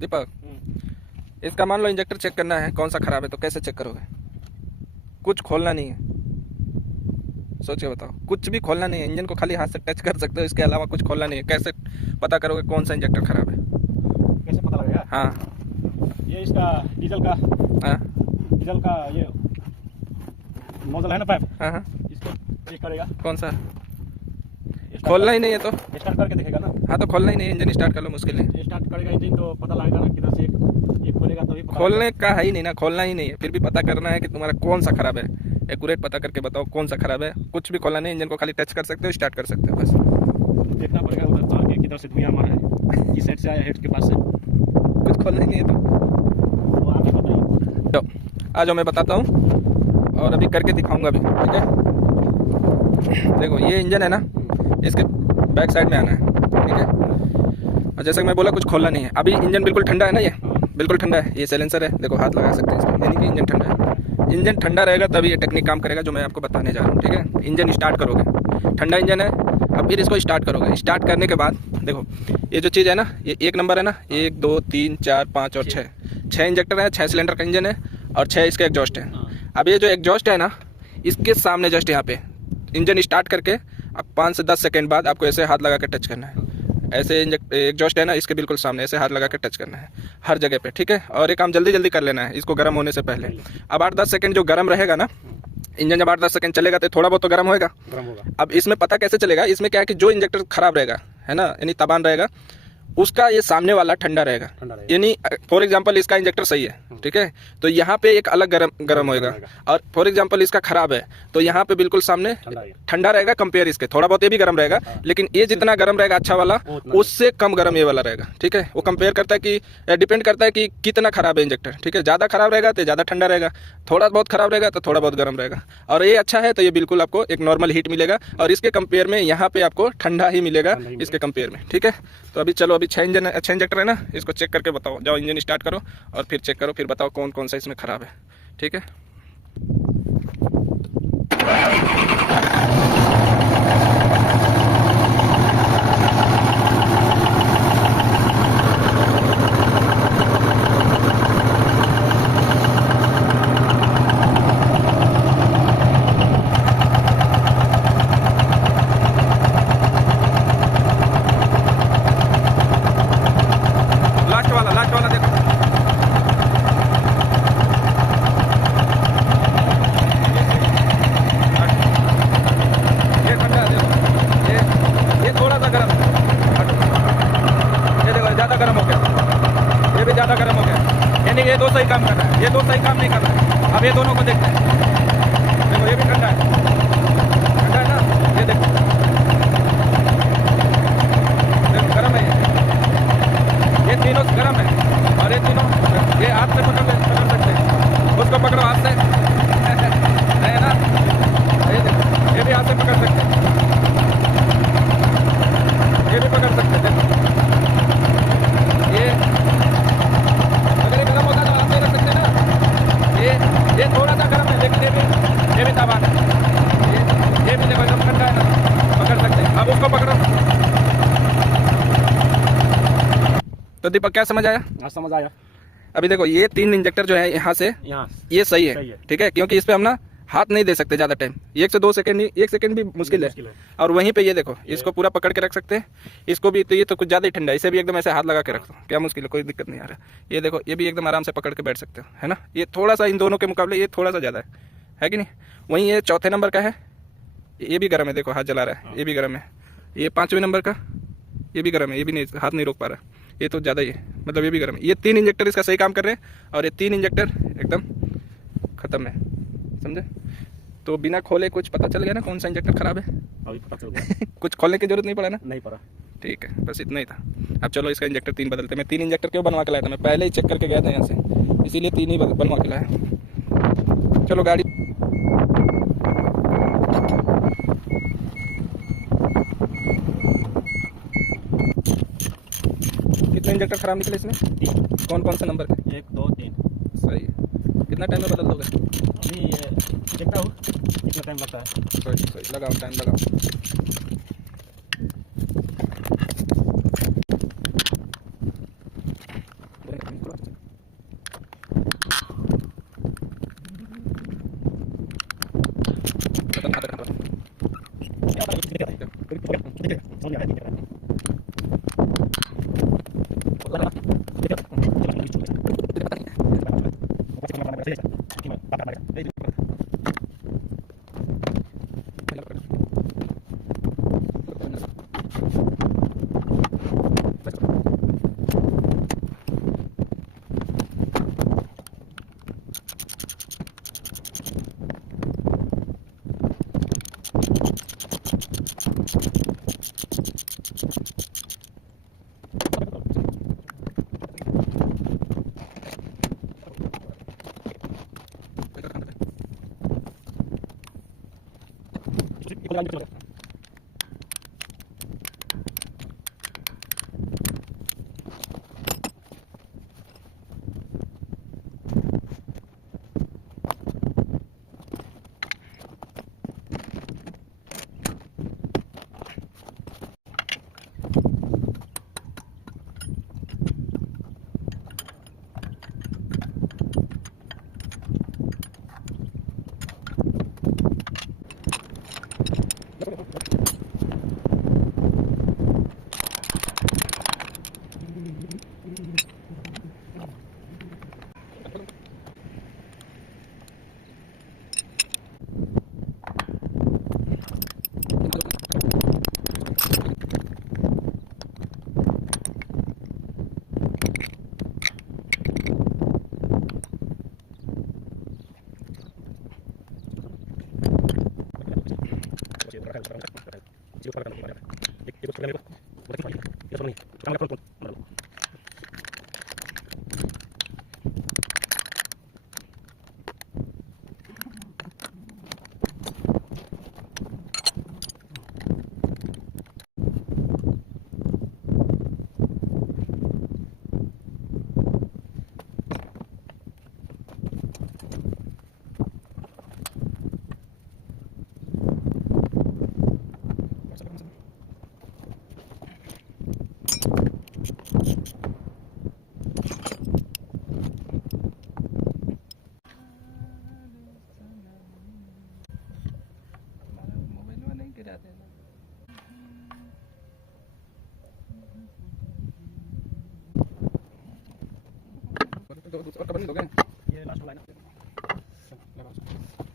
दीपक, इसका मान लो injector check करना है कौन सा खराब है, तो कैसे चेक करोगे? कुछ खोलना नहीं है, सोच के बताओ। कुछ भी खोलना नहीं है, इंजन को खाली हाथ से टच कर सकते हो, इसके अलावा कुछ खोलना नहीं है। कैसे पता करोगे कौन सा इंजेक्टर खराब है? कैसे पता लगेगा? हाँ, ये इसका डीजल का ये नोजल है ना, पाइप। हाँ, इसको चेक करेगा। कौन सा? खोलना ही नहीं है तो स्टार्ट करके देखेगा ना। हाँ, तो खोलना ही नहीं है, इंजन स्टार्ट कर लो, मुश्किल है। स्टार्ट करेगा इंजन तो पता लगेगा ना, किधर से एक खोलेगा तभी पता खोलने का है ही नहीं ना, खोलना ही नहीं है, फिर भी पता करना है कि तुम्हारा कौन सा खराब है। एक्यूरेट पता करके बताओ कौन सा खराब है। कुछ भी खोलना नहीं, इंजन को खाली टच कर सकते हो, स्टार्ट कर सकते हो, बस। देखना पड़ेगा उधर चल के किधर से धुआं मारा है, किस साइड से आया, हेड के पास से। कुछ खोलना ही नहीं है तो आप ही बताइए। तो आ जाओ, मैं बताता हूँ और अभी करके दिखाऊंगा भी, ठीक है। देखो, ये इंजन है ना, इसके बैक साइड में आना है, ठीक है। और जैसे कि मैं बोला, कुछ खोलना नहीं है। अभी इंजन बिल्कुल ठंडा है ना, ये बिल्कुल ठंडा है। ये साइलेंसर है, देखो हाथ लगा सकते हैं इसमें, यानी कि इंजन ठंडा है। इंजन ठंडा रहेगा तभी ये टेक्निक काम करेगा जो मैं आपको बताने जा रहा हूँ, ठीक है। इंजन स्टार्ट करोगे, ठंडा इंजन है, अब फिर इसको स्टार्ट करोगे। स्टार्ट करने के बाद देखो, ये जो चीज़ है ना, ये एक नंबर है ना, 1 2 3 4 5 और 6 इंजेक्टर है, 6 सिलेंडर का इंजन है और 6 इसके एग्जॉस्ट है। अब ये जो एग्जॉस्ट है ना, इसके सामने जस्ट यहाँ पे इंजन स्टार्ट करके अब 5 से 10 सेकेंड बाद आपको ऐसे हाथ लगा के टच करना है। ऐसे एग्जॉस्ट है ना, इसके बिल्कुल सामने ऐसे हाथ लगा के टच करना है हर जगह पे, ठीक है। और ये काम जल्दी जल्दी कर लेना है, इसको गर्म होने से पहले। अब 8-10 सेकेंड जो गर्म रहेगा ना, इंजन जब 8-10 सेकेंड चलेगा तो थोड़ा बहुत तो गर्म होगा। अब इसमें पता कैसे चलेगा? इसमें क्या है कि जो इंजेक्टर खराब रहेगा, है ना, यानी तबान रहेगा, उसका ये सामने वाला ठंडा रहेगा। यानी फॉर एग्जांपल इसका इंजेक्टर सही है, ठीक है, तो यहाँ पे एक अलग गरम होएगा। और फॉर एग्जांपल इसका खराब है तो यहाँ पे बिल्कुल सामने ठंडा रहेगा। कंपेयर इसके थोड़ा बहुत ये भी गर्म रहेगा, लेकिन ये जितना गर्म रहेगा अच्छा वाला, उससे कम गर्म ये वाला रहेगा, ठीक है। वो कंपेयर करता है कि डिपेंड करता है कि कितना खराब है इंजेक्टर, ठीक है। ज़्यादा खराब रहेगा तो ज़्यादा ठंडा रहेगा, थोड़ा बहुत खराब रहेगा तो थोड़ा बहुत गर्म रहेगा। और ये अच्छा है तो ये बिल्कुल आपको एक नॉर्मल हीट मिलेगा, और इसके कंपेयर में यहाँ पे आपको ठंडा ही मिलेगा इसके कंपेयर में, ठीक है। तो अभी चलो, अभी 6 इंजेक्टर है ना, इसको चेक करके बताओ। जाओ इंजन स्टार्ट करो और फिर चेक करो, फिर बताओ कौन कौन सा इसमें खराब है, ठीक है। लास्ट वाला देखो, ये ठंडा देखो, ये थोड़ा सा गर्म, ये देखो ज़्यादा गर्म हो गया, ये भी ज़्यादा गर्म हो गया, यानी ये दो सही काम कर रहा है, ये दो सही काम नहीं कर रहा है। अब ये दोनों को देखते हैं, देखो ये भी ठंडा है ना, ये देखो गर्म है, ये तीनों गर्म है। और ये तीनों, ये हाथ से पकड़ सकते हैं, उसको पकड़ो हाथ से, है ना, ये देखो, ये भी हाथ से पकड़ सकते हैं, ये भी पकड़ सकते हैं, देखो ये अगर ये गर्म होता तो हाथ से रख सकते हैं ना। ये थोड़ा सा गर्म है, लेकिन ये भी ताबान है, ये भी देखो एकदम ठंडा है ना, पकड़ सकते हैं। अब उसको पकड़ो। तो दीपक, क्या समझ आया? हाँ, समझ आया। अभी देखो, ये 3 इंजेक्टर जो है यहाँ से ये सही है, ठीक है, क्योंकि इस पे हम ना हाथ नहीं दे सकते ज़्यादा टाइम, 1 से 2 सेकंड, 1 सेकंड भी मुश्किल है। और वहीं पे ये देखो, इसको पूरा पकड़ के रख सकते हैं, इसको भी। तो ये तो कुछ ज़्यादा ही ठंडा है, इसे भी एकदम ऐसे हाथ लगा के रख दो, क्या मुश्किल है, कोई दिक्कत नहीं आ रहा। ये देखो, ये भी एकदम आराम से पकड़ के बैठ सकते हो, है ना। ये थोड़ा सा इन दोनों के मुकाबले ये थोड़ा सा ज़्यादा है कि नहीं। वहीं ये 4थे नंबर का है, ये भी गर्म है, देखो हाथ जला रहा है, ये भी गर्म है। ये 5वें नंबर का, ये भी गर्म है, ये भी नहीं, हाथ नहीं रोक पा रहा, ये तो ज़्यादा ही है, मतलब ये भी गर्म है। ये 3 इंजेक्टर इसका सही काम कर रहे हैं, और ये 3 इंजेक्टर एकदम ख़त्म है, समझे। तो बिना खोले कुछ पता चल गया ना कौन सा इंजेक्टर खराब है? अभी पता चल गया। कुछ खोलने की जरूरत नहीं पड़ा ना? नहीं पड़ा। ठीक है, बस इतना ही था। अब चलो इसका इंजेक्टर 3 बदलते। मैं 3 इंजेक्टर क्यों बनवा के लाया था? मैं पहले ही चेक करके गया था यहाँ से, इसीलिए 3 ही बनवा के लाया। चलो गाड़ी कितने इंजेक्टर खराब निकले इसमें? 3। कौन कौन सा नंबर का? 1 2 3। सही है। कितना टाइम में बदल दोगे? अभी ये देखता हूँ कितना टाइम लगता है। सही सही, लगाओ टाइम लगाओ। लाइन पे चलो। मोबाइल में नहीं गिराते ना। और कब नहीं दोगे? ये लास्ट लाइन है। लगाओ।